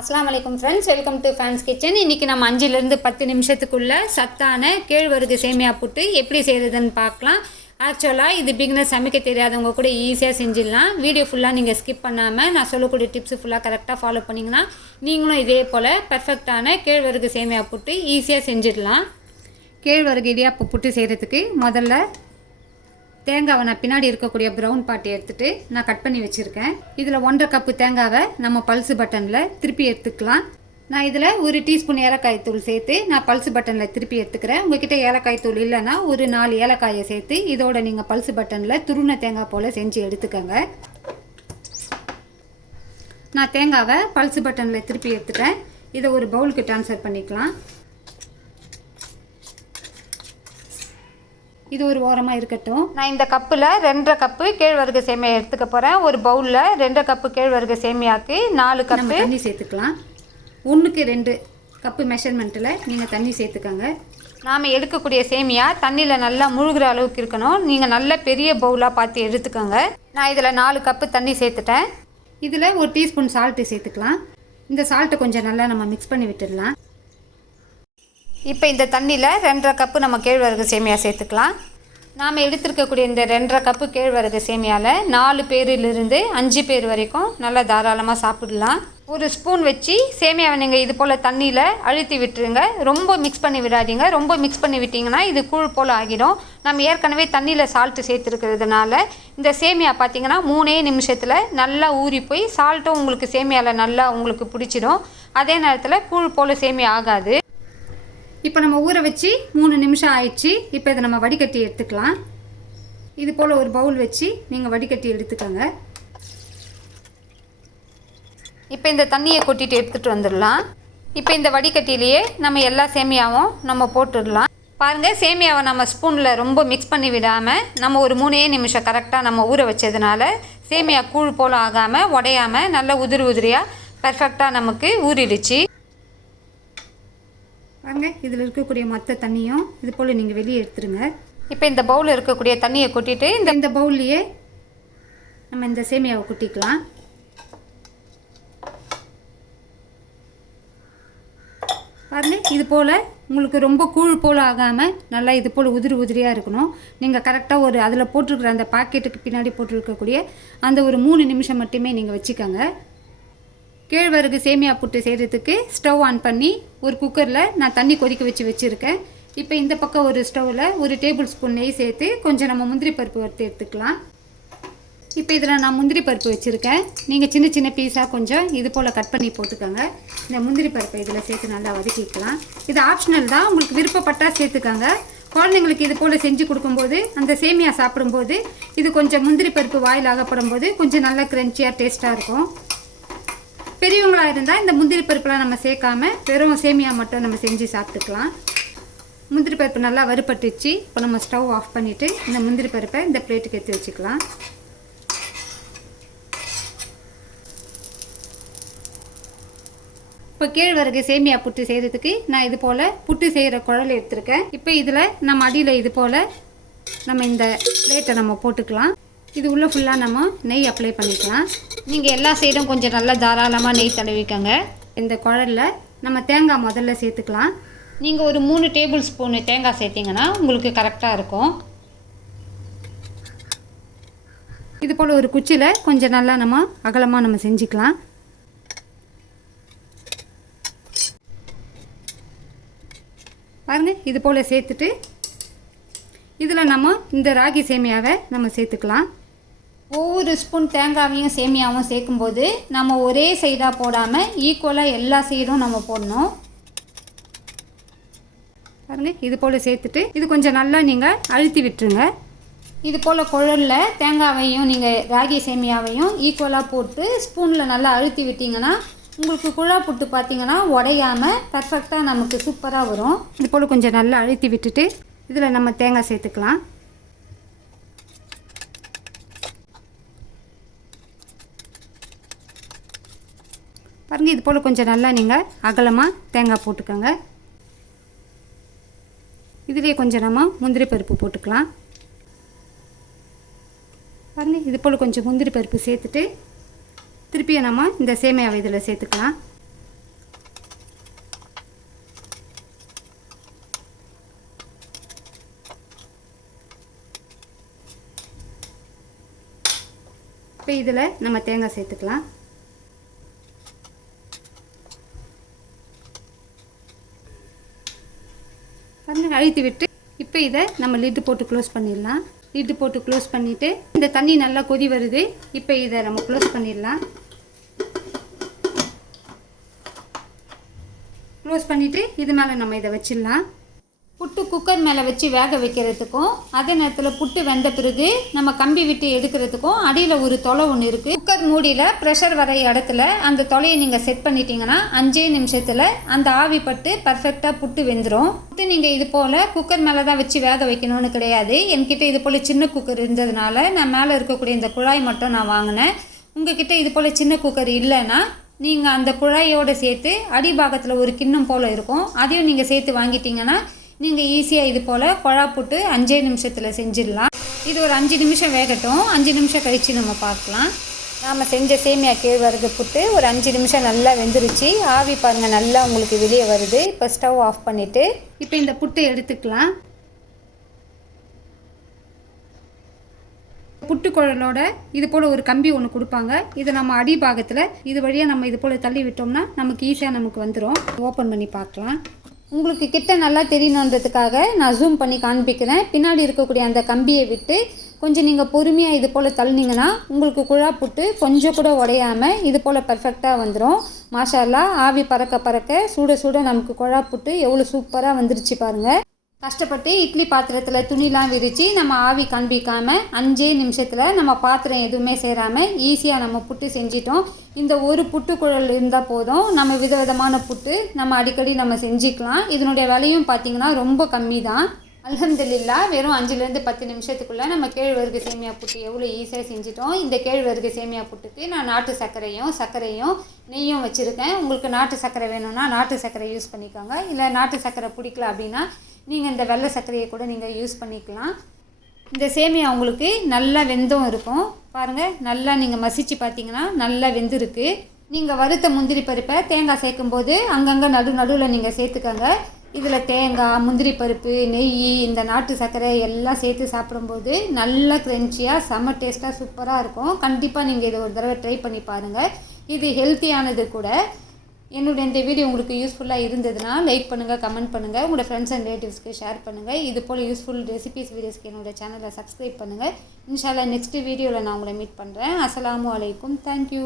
அஸ்லாம் வலைக்கம் friends welcome to fans kitchen இன்றைக்கி நம்ம அஞ்சுலேருந்து பத்து நிமிஷத்துக்குள்ள சத்தான கேழ்வரகு சேமியா புட்டு எப்படி செய்கிறதுன்னு பார்க்கலாம். ஆக்சுவலாக இது பிகினர் சமைக்க தெரியாதவங்க கூட ஈஸியாக செஞ்சிடலாம். வீடியோ ஃபுல்லாக நீங்கள் ஸ்கிப் பண்ணாமல் நான் சொல்லக்கூடிய டிப்ஸ் ஃபுல்லாக கரெக்டாக ஃபாலோ பண்ணிங்கன்னா நீங்களும் இதே போல் பர்ஃபெக்டான கேழ்வரகு சேமியா புட்டு ஈஸியாக செஞ்சிடலாம். கேழ்வரகு இடியாப்பு புட்டு செய்கிறதுக்கு முதல்ல தேங்காவை நான் பின்னாடி இருக்கக்கூடிய ப்ரௌன் பாட்டி எடுத்துகிட்டு நான் கட் பண்ணி வச்சுருக்கேன். இதில் ஒன்றரை கப்பு தேங்காவை நம்ம பல்சு பட்டனில் திருப்பி எடுத்துக்கலாம். நான் இதில் ஒரு டீஸ்பூன் ஏலக்காய் தூள் சேர்த்து நான் பல்சு பட்டனில் திருப்பி எடுத்துக்கிறேன். உங்ககிட்ட ஏலக்காய் தூள் இல்லைன்னா ஒரு நாலு ஏலக்காயை சேர்த்து இதோட நீங்கள் பல்சு பட்டனில் துருண தேங்காய் போல் செஞ்சு எடுத்துக்கோங்க. நான் தேங்காவை பல்சு பட்டனில் திருப்பி எடுத்துட்டேன். இதை ஒரு பவுலுக்கு ட்ரான்ஸ்ஃபர் பண்ணிக்கலாம். இது ஒரு ஓரமாக இருக்கட்டும். நான் இந்த கப்பில் ரெண்டரை கப்பு கேழ்வரகு சேமியா எடுத்துக்க போகிறேன் ஒரு பவுலில் ரெண்டரை கப்பு கேழ்வரகு சேமியாக்கு நாலு கப்பு தண்ணி சேர்த்துக்கலாம். ஒன்றுக்கு ரெண்டு கப்பு மெஷர்மெண்ட்டில் நீங்கள் தண்ணி சேர்த்துக்கோங்க. நாம் எடுக்கக்கூடிய சேமியா தண்ணியில் நல்லா முழுகிற அளவுக்கு இருக்கணும். நீங்கள் நல்ல பெரிய பவுலாக பார்த்து எடுத்துக்கோங்க. நான் இதில் நாலு கப்பு தண்ணி சேர்த்துட்டேன். இதில் ஒரு டீஸ்பூன் சால்ட்டு சேர்த்துக்கலாம். இந்த சால்ட்டை கொஞ்சம் நல்லா நம்ம மிக்ஸ் பண்ணி விட்டுடலாம். இப்போ இந்த தண்ணியில் ரெண்டரை கப்பு நம்ம கேழ்வரகு சேமியா சேர்த்துக்கலாம். நாம் எடுத்திருக்கக்கூடிய இந்த ரெண்டரை கப்பு கேழ்வரகு சேமியாவில் நாலு பேரிலிருந்து அஞ்சு பேர் வரைக்கும் நல்லா தாராளமாக சாப்பிடலாம். ஒரு ஸ்பூன் வச்சு சேமியாவை நீங்கள் இது போல் தண்ணியில் அழுத்தி விட்டுருங்க. ரொம்ப மிக்ஸ் பண்ணி விடாதீங்க. ரொம்ப மிக்ஸ் பண்ணி விட்டிங்கன்னா இது கூழ் போல் ஆகிடும். நம்ம ஏற்கனவே தண்ணியில் சால்ட்டு சேர்த்துருக்கிறதுனால இந்த சேமியா பார்த்திங்கன்னா மூணே நிமிஷத்தில் நல்லா ஊறி போய் சால்ட்டும் உங்களுக்கு சேமியாவில் நல்லா உங்களுக்கு பிடிச்சிடும். அதே நேரத்தில் கூழ் போல் சேமியா ஆகாது. இப்போ நம்ம ஊற வச்சு மூணு நிமிஷம் ஆயிடுச்சு. இப்போ இதை நம்ம வடிகட்டி எடுத்துக்கலாம். இது போல் ஒரு பவுல் வச்சு நீங்கள் வடிகட்டி எடுத்துக்கோங்க. இப்போ இந்த தண்ணியை கொட்டிட்டு எடுத்துகிட்டு வந்துடலாம். இப்போ இந்த வடிகட்டிலேயே நம்ம எல்லா சேமியாவும் நம்ம போட்டுடலாம். பாருங்கள் சேமியாவை நம்ம ஸ்பூனில் ரொம்ப மிக்ஸ் பண்ணி விடாமல் நம்ம ஒரு மூணே நிமிஷம் கரெக்டாக நம்ம ஊற வச்சதுனால சேமியா கூழ் போல் ஆகாமல் உடையாமல் நல்ல உதிரி உதிரியாக பர்ஃபெக்டாக நமக்கு ஊறிடுச்சு. பாருங்க இதில் இருக்கக்கூடிய மற்ற தண்ணியும் இது போல் நீங்கள் வெளியே எடுத்துருங்க. இப்போ இந்த பவுலில் இருக்கக்கூடிய தண்ணியை கொட்டிட்டு இந்த இந்த பவுல்லையே நம்ம இந்த சேமியாவை கொட்டிக்கலாம். பாருங்க இது போல் உங்களுக்கு ரொம்ப கூழ் போல் ஆகாமல் நல்லா இது போல் உதிரி உதிரியாக இருக்கணும். நீங்கள் கரெக்டாக ஒரு அதில் போட்டிருக்கிற அந்த பாக்கெட்டுக்கு பின்னாடி போட்டிருக்கக்கூடிய அந்த ஒரு மூணு நிமிஷம் மட்டுமே நீங்கள் வச்சுக்கோங்க. கேழ்வரகு சேமியா புட்டு செய்கிறதுக்கு ஸ்டவ் ஆன் பண்ணி ஒரு குக்கரில் நான் தண்ணி கொதிக்க வச்சு வச்சுருக்கேன். இப்போ இந்த பக்கம் ஒரு ஸ்டவ்வில் ஒரு டேபிள் ஸ்பூன் நெய் சேர்த்து கொஞ்சம் நம்ம முந்திரி பருப்பு வறுத்து எடுத்துக்கலாம். இப்போ இதில் நான் முந்திரி பருப்பு வச்சுருக்கேன். நீங்கள் சின்ன சின்ன பீஸாக கொஞ்சம் இது போல் கட் பண்ணி போட்டுக்கோங்க. இந்த முந்திரி பருப்பை இதில் சேர்த்து நல்லா வதக்கிக்கலாம். இது ஆப்ஷனல் தான். உங்களுக்கு விருப்பப்பட்டால் சேர்த்துக்கோங்க. குழந்தைங்களுக்கு இது போல் செஞ்சு கொடுக்கும்போது அந்த சேமியா சாப்பிடும்போது இது கொஞ்சம் முந்திரி பருப்பு வாயில் அகப்படும் போது கொஞ்சம் நல்லா க்ரன்ச்சியாக டேஸ்ட்டாக இருக்கும். பெரியவங்களாக இருந்தால் இந்த முந்திரி பருப்புலாம் நம்ம சேர்க்காம வெறும் சேமியா மட்டும் நம்ம செஞ்சு சாப்பிட்டுக்கலாம். முந்திரி பருப்பு நல்லா வறுபட்டுச்சு. இப்போ நம்ம ஸ்டவ் ஆஃப் பண்ணிவிட்டு இந்த முந்திரி பருப்பை இந்த பிளேட்டுக்கு எடுத்து வச்சுக்கலாம். இப்போ கேழ்வரகு சேமியா புட்டு செய்கிறதுக்கு நான் இது போல் புட்டு செய்கிற குழல் எடுத்திருக்கேன். இப்போ இதில் நம்ம அடியில் இது போல் நம்ம இந்த பிளேட்டை நம்ம போட்டுக்கலாம். இது உள்ளே ஃபுல்லாக நம்ம நெய் அப்ளை பண்ணிக்கலாம். நீங்கள் எல்லா சைடும் கொஞ்சம் நல்லா தாராளமாக நெய் தடவிக்கங்க. இந்த குழல்ல நம்ம தேங்காய் முதல்ல சேர்த்துக்கலாம். நீங்கள் ஒரு மூணு டேபிள் ஸ்பூனு தேங்காய் சேர்த்திங்கன்னா உங்களுக்கு கரெக்டாக இருக்கும். இது போல் ஒரு குச்சியில் கொஞ்சம் நல்லா நம்ம அகலமாக நம்ம செஞ்சுக்கலாம். பாருங்கள் இது போல் சேர்த்துட்டு இதில் நம்ம இந்த ராகி சேமியாவை நம்ம சேர்த்துக்கலாம். ஒவ்வொரு ஸ்பூன் தேங்காவையும் சேமியாவும் சேர்க்கும்போது நம்ம ஒரே சைடாக போடாமல் ஈக்குவலாக எல்லா சைடும் நம்ம போடணும். பாருங்கள் இது போல் சேர்த்துட்டு இது கொஞ்சம் நல்லா நீங்கள் அழுத்தி விட்டுருங்க. இது போல் குழலில் தேங்காவையும் நீங்கள் ராகி சேமியாவையும் ஈக்குவலாக போட்டு ஸ்பூனில் நல்லா அழுத்தி விட்டிங்கன்னா உங்களுக்கு குழா புட்டு பார்த்தீங்கன்னா உடையாமல் பர்ஃபெக்டாக நமக்கு சூப்பராக வரும். இது போல் கொஞ்சம் நல்லா அழுத்தி விட்டுட்டு இதில் நம்ம தேங்காய் சேர்த்துக்கலாம். பாருங்கள் இது போல் கொஞ்சம் நல்லா நீங்கள் அகலமாக தேங்காய் போட்டுக்கோங்க. இதுலேயே கொஞ்சம் நம்ம முந்திரி பருப்பு போட்டுக்கலாம். பாருங்கள் இது போல் கொஞ்சம் முந்திரி பருப்பு சேர்த்துட்டு திருப்பியை நம்ம இந்த சேமியாவை இதில் சேர்த்துக்கலாம். இப்போ இதில் நம்ம தேங்காய் சேர்த்துக்கலாம். தண்ணி அழுத்தி விட்டு இப்போ இதை நம்ம லிட்டு போட்டு க்ளோஸ் பண்ணிடலாம். லிட்டு போட்டு க்ளோஸ் பண்ணிவிட்டு இந்த தண்ணி நல்லா கொதி வருது இப்போ இதை நம்ம க்ளோஸ் பண்ணிடலாம். க்ளோஸ் பண்ணிவிட்டு இது மேலே நம்ம இதை வச்சிடலாம். புட்டு குக்கர் மேலே வச்சு வேக வைக்கிறதுக்கும் அதே நேரத்தில் புட்டு வெந்த பிறகு நம்ம கம்பி விட்டு எடுக்கிறதுக்கும் அடியில் ஒரு தொலை ஒன்று இருக்குது குக்கர் மூடியில் ப்ரெஷர் வர இடத்துல அந்த தொலையை நீங்கள் செட் பண்ணிட்டீங்கன்னா அஞ்சே நிமிஷத்தில் அந்த ஆவி பட்டு பர்ஃபெக்டாக புட்டு வெந்துடும் புட்டு நீங்கள் இது போல் குக்கர் மேலே தான் வச்சு வேக வைக்கணும்னு கிடையாது. என்கிட்ட இது போல் சின்ன குக்கர் இருந்ததுனால நான் மேலே இருக்கக்கூடிய இந்த குழாய் மட்டும் நான் வாங்கினேன். உங்ககிட்ட இது போல் சின்ன குக்கர் இல்லைன்னா நீங்கள் அந்த குழாயோடு சேர்த்து அடிபாகத்தில் ஒரு கிண்ணம் போல் இருக்கும். அதையும் நீங்கள் சேர்த்து வாங்கிட்டீங்கன்னா நீங்கள் ஈஸியாக இது போல் குழா போட்டு அஞ்சே நிமிஷத்தில் செஞ்சிடலாம். இது ஒரு அஞ்சு நிமிஷம் வேகட்டும். அஞ்சு நிமிஷம் கழித்து நம்ம பார்க்கலாம். நாம் செஞ்ச சேமியா கேழ்வரகு புட்டு ஒரு அஞ்சு நிமிஷம் நல்லா வெந்துருச்சு. ஆவி பாருங்கள் நல்லா உங்களுக்கு வெளியே வருது. இப்போ ஸ்டவ் ஆஃப் பண்ணிவிட்டு இப்போ இந்த புட்டை எடுத்துக்கலாம். புட்டுக்குழலோட இது போல் ஒரு கம்பி ஒன்று கொடுப்பாங்க. இது நம்ம அடி பாகத்தில் இது வழியாக நம்ம இது போல் தள்ளி விட்டோம்னா நமக்கு ஈஸியாக நமக்கு வந்துடும் ஓப்பன் பண்ணி பார்க்கலாம். உங்களுக்கு கிட்ட நல்லா தெரியணுன்றதுக்காக நான் ஜூம் பண்ணி காண்பிக்கிறேன். பின்னாடி இருக்கக்கூடிய அந்த கம்பியை விட்டு கொஞ்சம் நீங்கள் பொறுமையாக இது போல் தள்ளினீங்கன்னா உங்களுக்கு குழா புட்டு கொஞ்சம் கூட உடையாமல் இது போல் பர்ஃபெக்டாக வந்துடும் மாஷாலா ஆவி பறக்க பறக்க சுட சுட நமக்கு குழா புட்டு எவ்வளோ சூப்பராக வந்துருச்சு பாருங்கள் கஷ்டப்பட்டு இட்லி பாத்திரத்தில் துணிலாம் விரித்து நம்ம ஆவி காண்பிக்காமல் அஞ்சே நிமிஷத்தில் நம்ம பாத்திரம் எதுவுமே சேராமல் ஈஸியாக நம்ம புட்டு செஞ்சிட்டோம். இந்த ஒரு புட்டு குழல் இருந்தால் போதும். நம்ம விதவிதமான புட்டு நம்ம அடிக்கடி நம்ம செஞ்சுக்கலாம். இதனுடைய விலையும் பார்த்திங்கன்னா ரொம்ப கம்மி தான் அல்ஹம்துலில்லா வெறும் அஞ்சுலேருந்து பத்து நிமிஷத்துக்குள்ளே நம்ம கேழ்வரகு சேமியா புட்டு எவ்வளோ ஈஸியாக செஞ்சிட்டோம். இந்த கேழ்வரகு சேமியா புட்டுக்கு நான் நாட்டு சர்க்கரையும் சர்க்கரையும் நெய்யும் வச்சுருக்கேன். உங்களுக்கு நாட்டு சர்க்கரை வேணும்னா நாட்டு சர்க்கரை யூஸ் பண்ணிக்கோங்க. இல்லை நாட்டு சர்க்கரை பிடிக்கல அப்படின்னா நீங்கள் இந்த வெள்ளை சர்க்கரையை கூட நீங்கள் யூஸ் பண்ணிக்கலாம். இந்த சேமியா உங்களுக்கு நல்லா வெந்தும் இருக்கும். பாருங்கள் நல்லா நீங்கள் மசிச்சு பார்த்தீங்கன்னா நல்லா வெந்திருக்கு. நீங்கள் வறுத்த முந்திரி பருப்பை தேங்காய் சேர்க்கும்போது அங்கங்கே நடு நடுவில் நீங்கள் சேர்த்துக்கோங்க. இதில் தேங்காய் முந்திரி பருப்பு நெய் இந்த நாட்டு சர்க்கரை எல்லாம் சேர்த்து சாப்பிடும்போது நல்லா க்ரென்ச்சியாக செம்ம டேஸ்ட்டாக சூப்பராக இருக்கும். கண்டிப்பாக நீங்கள் இதை ஒரு தடவை ட்ரை பண்ணி பாருங்கள் இது ஹெல்த்தியானது கூட. என்னுடைய இந்த வீடியோ உங்களுக்கு யூஸ்ஃபுல்லாக இருந்ததுன்னா லைக் பண்ணுங்கள் கமெண்ட் பண்ணுங்கள் உங்களோட ஃப்ரெண்ட்ஸ் அண்ட் ரிலேட்டிவ்ஸ்க்கு ஷேர் பண்ணுங்கள் இது போல் யூஸ்ஃபுல் ரெசிபிஸ் வீடியோஸ்க்கு என்னோட சேனலை சப்ஸ்கிரைப் பண்ணுங்கள் இன்ஷால்லா நெக்ஸ்ட் வீடியோவில் நான் உங்களை மீட் பண்ணுறேன் அஸ்ஸலாமு அலைக்கும். தேங்க்யூ